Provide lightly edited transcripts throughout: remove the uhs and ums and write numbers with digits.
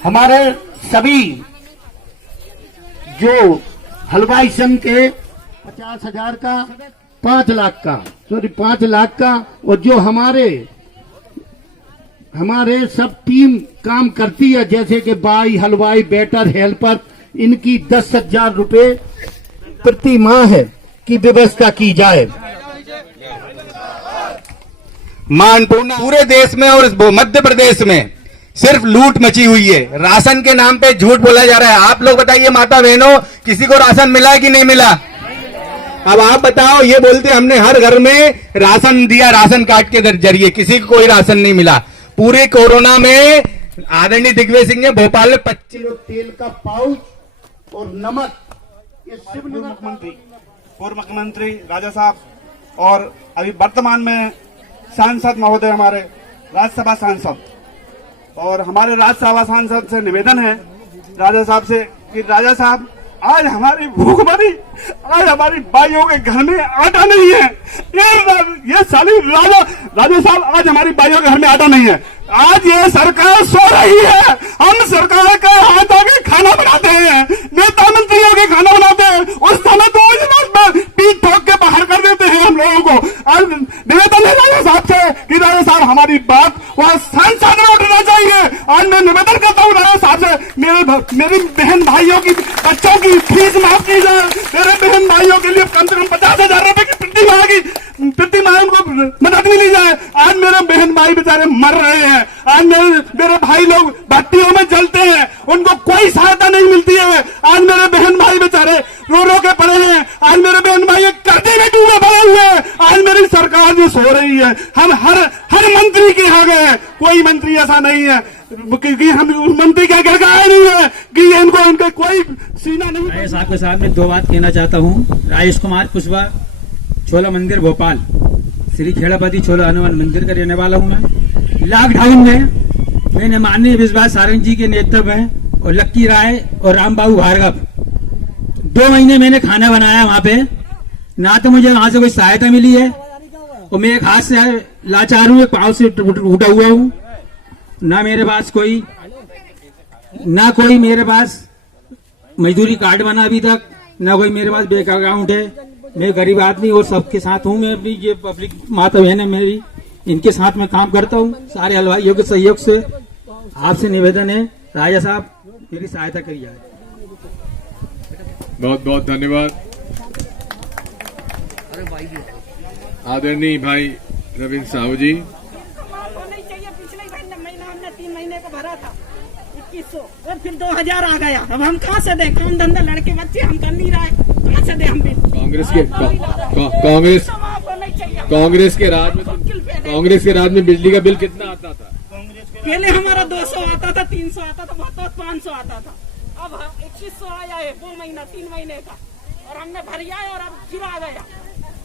हमारे सभी जो हलवाई संघ के 50,000 का, 5 लाख का, 5 लाख का, और जो हमारे सब टीम काम करती है, जैसे कि बाई, हलवाई, बेटर, हेल्पर, इनकी 10,000 रुपए प्रति माह की व्यवस्था की जाए। मानपूर्ण पूरे देश में और मध्य प्रदेश में सिर्फ लूट मची हुई है। राशन के नाम पे झूठ बोला जा रहा है। आप लोग बताइए माता बहनों, किसी को राशन मिला है कि नहीं मिला? अब आप बताओ, ये बोलते हमने हर घर में राशन दिया, राशन कार्ड के जरिए, किसी को कोई राशन नहीं मिला। पूरे कोरोना में आदरणीय दिग्विजय सिंह ने भोपाल में 25 किलो तेल का पाउच और नमक, ये पूर्व मुख्यमंत्री राजा साहब और अभी वर्तमान में सांसद महोदय, हमारे राज्यसभा सांसद, और हमारे राज्यसभा सांसद से निवेदन है राजा साहब से कि राजा साहब, आज हमारी भूख मरी, आज हमारी भाइयों के घर में आटा नहीं है। ये साली राजा साहब, आज हमारी भाइयों के घर में आटा नहीं है। आज ये सरकार सो रही है। हम सरकार के हाथ आगे खाना बनाते हैं, नेता मंत्रियों के खाना बनाते हैं, उस समय तो पीठ ठोक के बाहर कर देते हैं हम लोगों को। आज निवेदन है राजा साहब से कि राजा साहब, हमारी बात वह सांसद में उठना चाहिए। आज मैं निवेदन करता हूँ राजा साहब से, मेरी बहन भाइयों की, बच्चों की फीस माफ की जाए। मेरे बहन भाइयों के लिए कम से कम 50,000 रुपए की प्रति माह उनको मदद मिली जाए। आज मेरे बहन भाई बेचारे मर रहे हैं। आज मेरे भाई लोग भट्टियों में जलते हैं, उनको कोई सहायता नहीं मिलती है। आज मेरे बहन भाई बेचारे रो रो के पड़े हैं। आज मेरे बहन भाई कर्जे में डूबे पड़े हुए हैं। आज मेरी सरकार जो सो रही है, हम हर मंत्री के यहाँ गए हैं, कोई मंत्री ऐसा नहीं है कि हम मंत्री के घर गए नहीं है कि इनको उनका कोई सीना नहीं। राजेश साहब के साथ में 2 बात कहना चाहता हूँ। राजेश कुमार कुशवाहा, छोला मंदिर भोपाल, श्री खेड़ापति छोला हनुमान मंदिर का रहने वाला हूँ मैं। लॉकडाउन में मैंने माननीय विश्वास सारंग जी के नेतृत्व में और लक्की राय और रामबाबू भार्गव 2 महीने मैंने खाना बनाया वहाँ पे। ना तो मुझे वहाँ से कोई सहायता मिली है, और मैं एक हाथ से लाचार हूँ, एक पाँव से टूटा हुआ हूँ। ना मेरे पास कोई मेरे पास मजदूरी कार्ड बना अभी तक, ना कोई मेरे पास बैंक अकाउंट है। मैं गरीब आदमी और सबके साथ हूँ। मैं अपनी ये पब्लिक माता बहन है मेरी, इनके साथ में काम करता हूँ। सारे हलवाइयों के सहयोग से आपसे निवेदन है राजा साहब, मेरी सहायता करी जाए। बहुत बहुत धन्यवाद। आदरणीय भाई रविंद्र साहू जी। पिछले महीना हमने 3 महीने का भरा था 2100, और फिर 2000 आ गया। अब हम कहाँ से दें? काम धंधा लड़के बच्चे हम कर नहीं रहे, कहाँ से दें हम बिल? कांग्रेस के राज में बिजली का बिल कितना आता था? पहले हमारा 200 आता था, 300 आता था, बहुत 500 आता था। अब 2100 आया है 2 महीना 3 महीने का, और हमने भरिया है, और अब फिर आ गया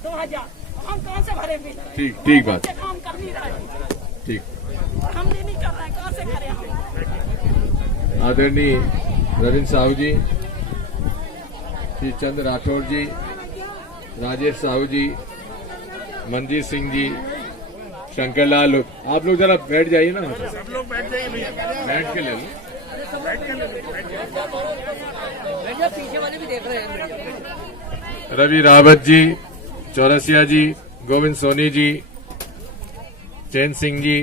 2000। हम कहाँ से भरे बिल? ठीक बात। काम कर नहीं रहे, ठीक, हम भी नहीं कर रहे, कहाँ से करें हम? आदरणीय रविंद्र साहू जी, श्री चंद्र राठौर जी, राजेश साहू जी, मनजीत सिंह जी, शंकर लाल, आप लोग जरा बैठ जाइए ना। सब लोग बैठ जाइए भैया, बैठ के ले लो। पीछे वाले भी देख रहे हैं। रवि रावत जी, चौरसिया जी, गोविंद सोनी जी, चैन सिंह जी,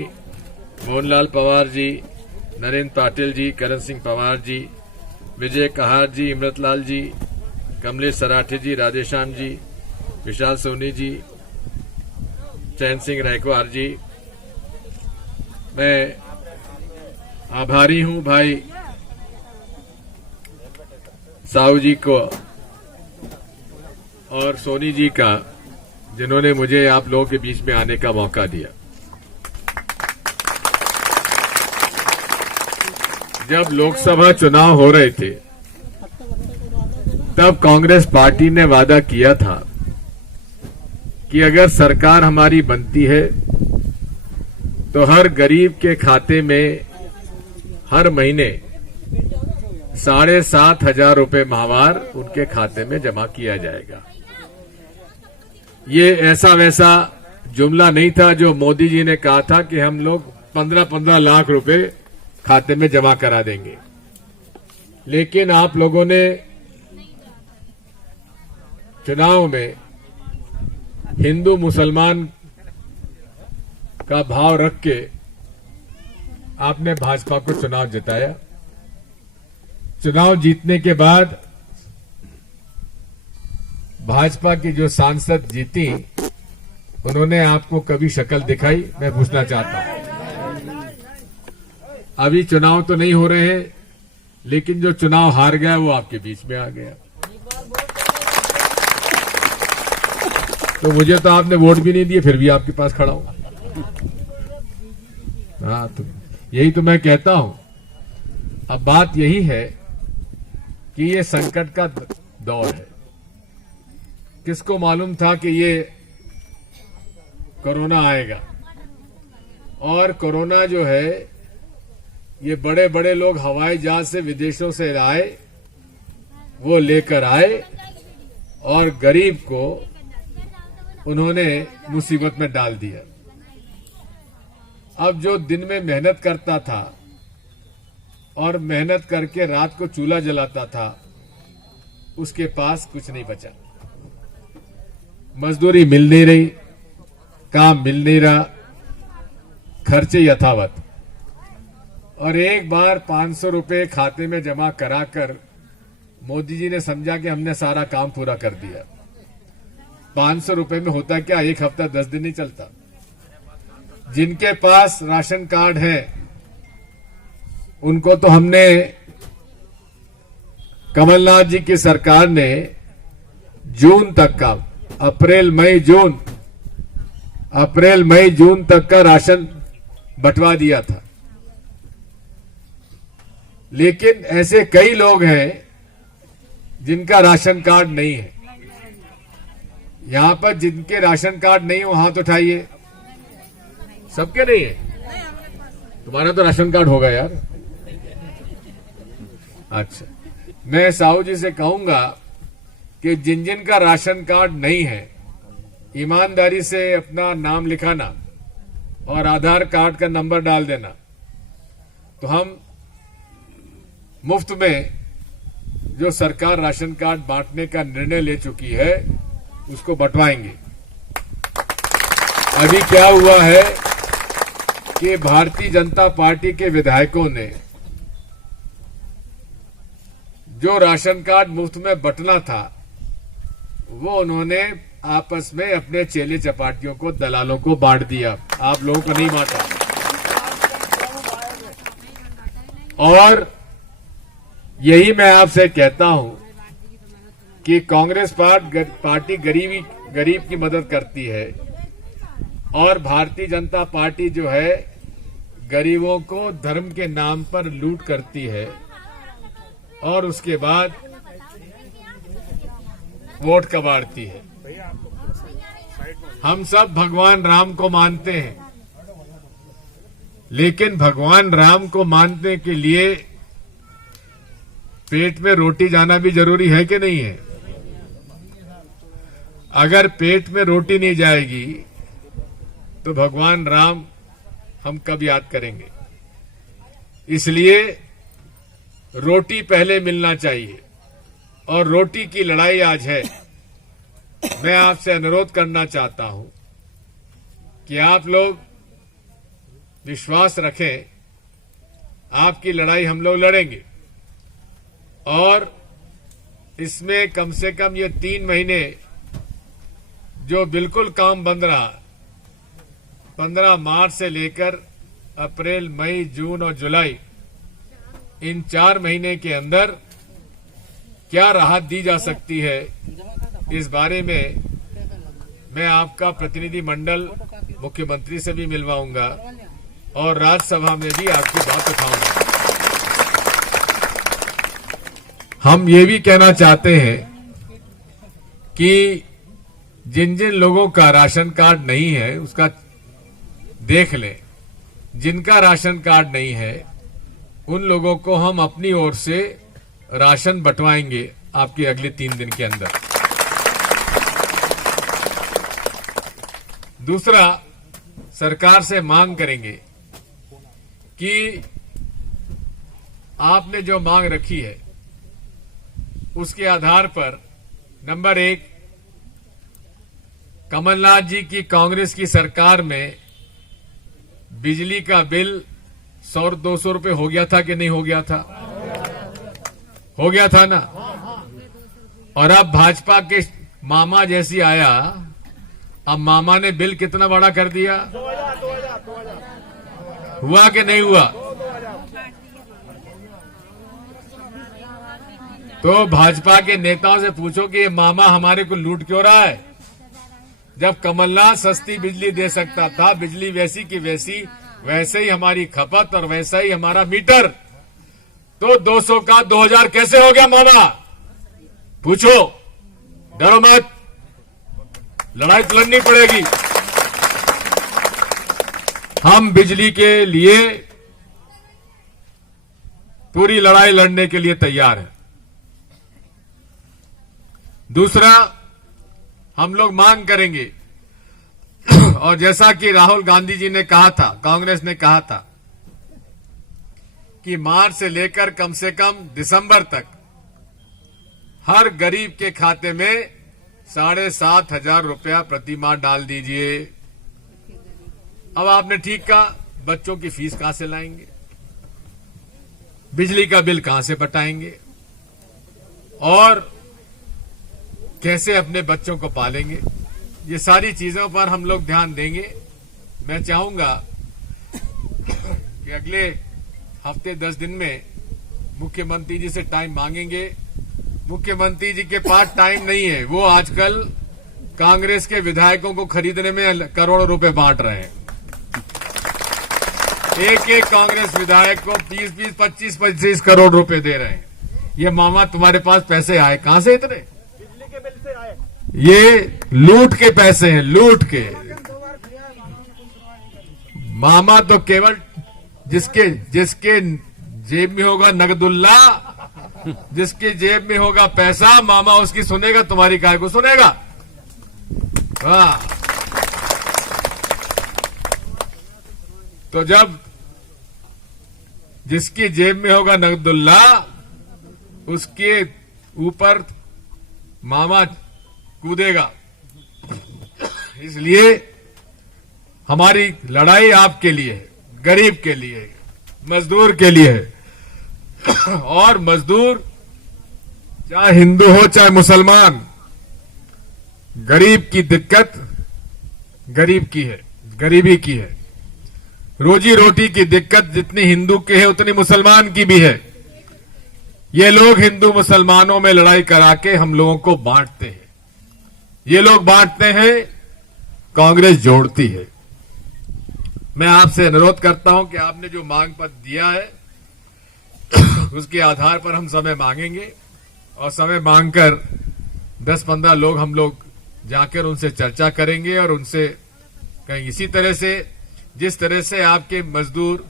मोहनलाल पवार जी, नरेंद्र पाटिल जी, करण सिंह पवार जी, विजय कहार जी, इमरतलाल जी, कमलेश सराठे जी, राधेश्याम जी, विशाल सोनी जी, चैन सिंह रैकवार जी। मैं आभारी हूं भाई साहू जी को और सोनी जी का, जिन्होंने मुझे आप लोगों के बीच में आने का मौका दिया। जब लोकसभा चुनाव हो रहे थे, तब कांग्रेस पार्टी ने वादा किया था कि अगर सरकार हमारी बनती है तो हर गरीब के खाते में हर महीने 7,500 रुपए माहवार उनके खाते में जमा किया जाएगा। ये ऐसा वैसा जुमला नहीं था जो मोदी जी ने कहा था कि हम लोग 15-15 लाख रुपए खाते में जमा करा देंगे। लेकिन आप लोगों ने चुनाव में हिंदू मुसलमान का भाव रख के आपने भाजपा को चुनाव जिताया। चुनाव जीतने के बाद भाजपा की जो सांसद जीती, उन्होंने आपको कभी शक्ल दिखाई? मैं पूछना चाहता हूं। अभी चुनाव तो नहीं हो रहे हैं, लेकिन जो चुनाव हार गया वो आपके बीच में आ गया। तो मुझे तो आपने वोट भी नहीं दिए, फिर भी आपके पास खड़ा हूं। हाँ, तो यही तो मैं कहता हूं। अब बात यही है कि ये संकट का दौर है। किसको मालूम था कि ये कोरोना आएगा? और कोरोना जो है, ये बड़े बड़े लोग हवाई जहाज से विदेशों से आए, वो लेकर आए और गरीब को उन्होंने मुसीबत में डाल दिया। अब जो दिन में मेहनत करता था और मेहनत करके रात को चूल्हा जलाता था, उसके पास कुछ नहीं बचा। मजदूरी मिल नहीं रही, काम मिल नहीं रहा, खर्चे यथावत। और एक बार 500 रुपए खाते में जमा कराकर मोदी जी ने समझा कि हमने सारा काम पूरा कर दिया। 500 रुपए में होता क्या, एक हफ्ता 10 दिन नहीं चलता। जिनके पास राशन कार्ड है उनको तो हमने, कमलनाथ जी की सरकार ने जून तक का, अप्रैल मई जून तक का राशन बंटवा दिया था। लेकिन ऐसे कई लोग हैं जिनका राशन कार्ड नहीं है। यहां पर जिनके राशन कार्ड नहीं हो, हाथ उठाइए। सबके नहीं है? तुम्हारा तो राशन कार्ड होगा यार। अच्छा, मैं साहू जी से कहूंगा कि जिन जिन का राशन कार्ड नहीं है, ईमानदारी से अपना नाम लिखाना और आधार कार्ड का नंबर डाल देना, तो हम मुफ्त में जो सरकार राशन कार्ड बांटने का निर्णय ले चुकी है उसको बंटवाएंगे। अभी क्या हुआ है कि भारतीय जनता पार्टी के विधायकों ने जो राशन कार्ड मुफ्त में बंटना था, वो उन्होंने आपस में अपने चेले चपाटियों को, दलालों को बांट दिया। आप लोगों को नहीं बांटा। और यही मैं आपसे कहता हूं कि कांग्रेस पार्टी गरीब की मदद करती है और भारतीय जनता पार्टी जो है गरीबों को धर्म के नाम पर लूट करती है और उसके बाद वोट कबाड़ती है। हम सब भगवान राम को मानते हैं, लेकिन भगवान राम को मानने के लिए पेट में रोटी जाना भी जरूरी है कि नहीं है? अगर पेट में रोटी नहीं जाएगी तो भगवान राम हम कब याद करेंगे? इसलिए रोटी पहले मिलना चाहिए और रोटी की लड़ाई आज है। मैं आपसे अनुरोध करना चाहता हूं कि आप लोग विश्वास रखें, आपकी लड़ाई हम लोग लड़ेंगे और इसमें कम से कम ये 3 महीने जो बिल्कुल काम बंद रहा, 15 मार्च से लेकर अप्रैल, मई, जून और जुलाई, इन 4 महीने के अंदर क्या राहत दी जा सकती है, इस बारे में मैं आपका प्रतिनिधि मंडल मुख्यमंत्री से भी मिलवाऊंगा और राज्यसभा में भी आपकी बात उठाऊंगा। हम ये भी कहना चाहते हैं कि जिन जिन लोगों का राशन कार्ड नहीं है उसका देख लें। जिनका राशन कार्ड नहीं है उन लोगों को हम अपनी ओर से राशन बंटवाएंगे आपके अगले 3 दिन के अंदर। दूसरा, सरकार से मांग करेंगे कि आपने जो मांग रखी है उसके आधार पर नंबर 1, कमलनाथ जी की कांग्रेस की सरकार में बिजली का बिल 100-200 रुपए हो गया था कि नहीं हो गया था? हो गया था ना। और अब भाजपा के मामा जैसी आया, अब मामा ने बिल कितना बड़ा कर दिया? हुआ कि नहीं हुआ? तो भाजपा के नेताओं से पूछो कि ये मामा हमारे को लूट क्यों रहा है? जब कमलनाथ सस्ती बिजली दे सकता था, बिजली वैसी की वैसी, वैसे ही हमारी खपत और वैसा ही हमारा मीटर, तो 200 का 2000 कैसे हो गया मामा? पूछो, डरो मत, लड़ाई तो लड़नी पड़ेगी। हम बिजली के लिए पूरी लड़ाई लड़ने के लिए तैयार हैं। दूसरा, हम लोग मांग करेंगे और जैसा कि राहुल गांधी जी ने कहा था, कांग्रेस ने कहा था कि मार्च से लेकर कम से कम दिसंबर तक हर गरीब के खाते में 7,500 रुपया प्रति माह डाल दीजिए। अब आपने ठीक कहा, बच्चों की फीस कहां से लाएंगे? बिजली का बिल कहां से पटाएंगे? और कैसे अपने बच्चों को पालेंगे? ये सारी चीजों पर हम लोग ध्यान देंगे। मैं चाहूंगा कि अगले हफ्ते 10 दिन में मुख्यमंत्री जी से टाइम मांगेंगे। मुख्यमंत्री जी के पास टाइम नहीं है, वो आजकल कांग्रेस के विधायकों को खरीदने में करोड़ों रुपए बांट रहे हैं। एक कांग्रेस विधायक को 20-20, 25-25 करोड़ रुपए दे रहे हैं। ये मामा तुम्हारे पास पैसे आए कहां से इतने? ये लूट के पैसे हैं, लूट के। मामा तो केवल जिसके जेब में होगा नगदुल्ला, जिसके जेब में होगा पैसा, मामा उसकी सुनेगा, तुम्हारी काय को सुनेगा? हाँ। तो जब जिसकी जेब में होगा नगदुल्ला, उसके ऊपर मामा कूदेगा। इसलिए हमारी लड़ाई आपके लिए है, गरीब के लिए है, मजदूर के लिए है। और मजदूर चाहे हिंदू हो चाहे मुसलमान, गरीब की दिक्कत गरीब की है, गरीबी की है। रोजी रोटी की दिक्कत जितनी हिंदू की है उतनी मुसलमान की भी है। ये लोग हिंदू मुसलमानों में लड़ाई करा के हम लोगों को बांटते हैं। ये लोग बांटते हैं, कांग्रेस जोड़ती है। मैं आपसे अनुरोध करता हूं कि आपने जो मांग पत्र दिया है उसके आधार पर हम समय मांगेंगे और समय मांगकर 10-15 लोग हम लोग जाकर उनसे चर्चा करेंगे और उनसे कहीं इसी तरह से, जिस तरह से आपके मजदूर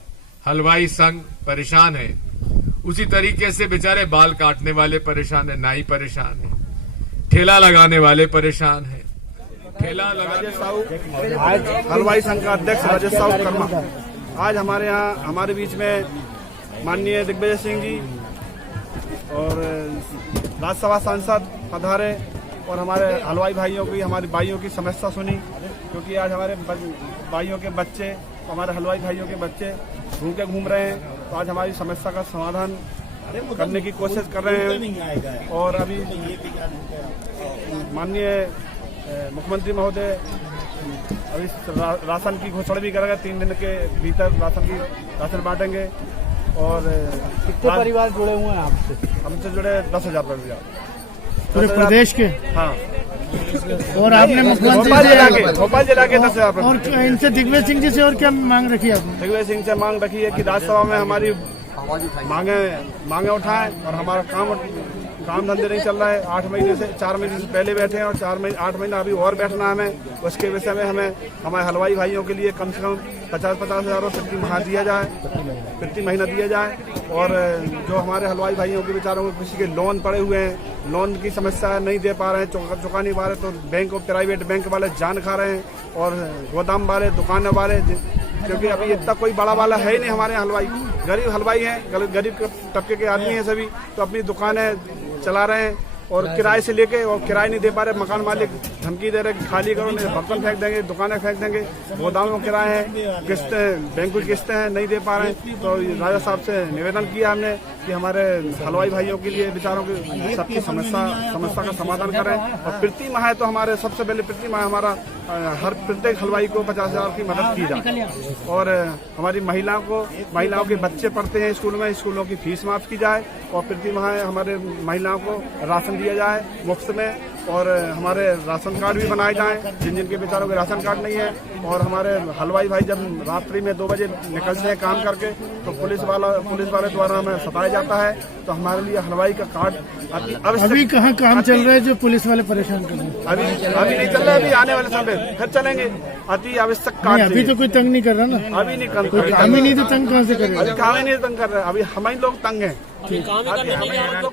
हलवाई संघ परेशान है, उसी तरीके से बेचारे बाल काटने वाले परेशान है, नाई परेशान है, ठेला लगाने वाले परेशान है। ठेला लगाने आज हलवाई संघ का अध्यक्ष राजेश साहू कर्मा आज हमारे यहाँ हमारे बीच में माननीय दिग्विजय सिंह जी और राज्यसभा सांसद पधारे और हमारे हलवाई भाइयों की, हमारी भाइयों की समस्या सुनी, क्योंकि आज हमारे भाइयों के बच्चे, हमारे हलवाई भाइयों के बच्चे भूखे घूम रहे हैं। तो आज हमारी समस्या का समाधान करने की कोशिश कर रहे हैं। और अभी माननीय मुख्यमंत्री महोदय अभी राशन की घोषणा भी करेगा, 3 दिन के भीतर राशन बांटेंगे। और कितने परिवार जुड़े हुए हैं आपसे? हमसे जुड़े 10,000 परिवार पूरे प्रदेश के। हाँ। और आपने मुख्यमंत्री भोपाल जिला के 10,000। और इनसे दिग्विजय सिंह जी से और क्या मांग रखी है आपने? दिग्विजय सिंह से मांग रखी है कि राज्यसभा में हमारी मांगे उठाएं और हमारा काम धंधे नहीं चल रहा है। 4 महीने से पहले बैठे हैं और 8 महीना अभी और बैठना है हमें। उसके विषय में हमें हमारे हलवाई भाइयों के लिए कम से कम 50-50 हज़ार प्रति माह दिया जाए, प्रति महीना दिया जाए। और जो हमारे हलवाई भाइयों के बेचारों को किसी के लोन पड़े हुए हैं, लोन की समस्या नहीं दे पा रहे हैं, चुका नहीं पा रहे, तो बैंक और प्राइवेट बैंक वाले जान खा रहे हैं और गोदाम वाले, दुकान वाले, क्योंकि अभी इतना कोई बड़ा वाला है ही नहीं हमारे हलवाई। गरीब हलवाई हैं, गरीब तबके के आदमी हैं सभी, तो अपनी दुकानें चला रहे हैं और किराए से लेके, और किराए नहीं दे पा रहे, मकान मालिक धमकी दे रहे कि खाली करो, नहीं बर्तन फेंक देंगे, दुकानें फेंक देंगे, गोदामों में किराए हैं, किस्तें बैंक की किस्तें हैं, नहीं दे पा रहे हैं। तो राजा साहब से निवेदन किया हमने कि हमारे हलवाई भाइयों के लिए बेचारों की सबकी समस्या का समाधान करें। और प्रति माह तो हमारे सबसे पहले प्रति माह हमारा हर प्रत्येक हलवाई को 50,000 की मदद की जाए, और हमारी महिलाओं के बच्चे पढ़ते हैं स्कूल में, स्कूलों की फीस माफ की जाए, और प्रति माह हमारे महिलाओं को राशन दिया जाए मुफ्त में, और हमारे राशन कार्ड भी बनाए जाएं जिनके बेचारों के राशन कार्ड नहीं है। और हमारे हलवाई भाई जब रात्रि में 2 बजे निकलते हैं काम करके, तो पुलिस वाले द्वारा हमें सताया जाता है। तो हमारे लिए हलवाई का कार्ड अभी कहाँ काम चल रहा है जो पुलिस वाले परेशान कर रहे हैं? अभी नहीं चल रहा है, अभी आने वाले समय फिर चलेंगे। अति आवश्यक कार्ड अभी तो कोई तंग नहीं कर रहा ना, अभी नहीं कोई काम ही नहीं तो तंग कहाँ से करेगा? अभी काम ही नहीं तंग कर रहे, अभी हम ही लोग तंग हैं। काम ही करने नहीं आ रहे, तो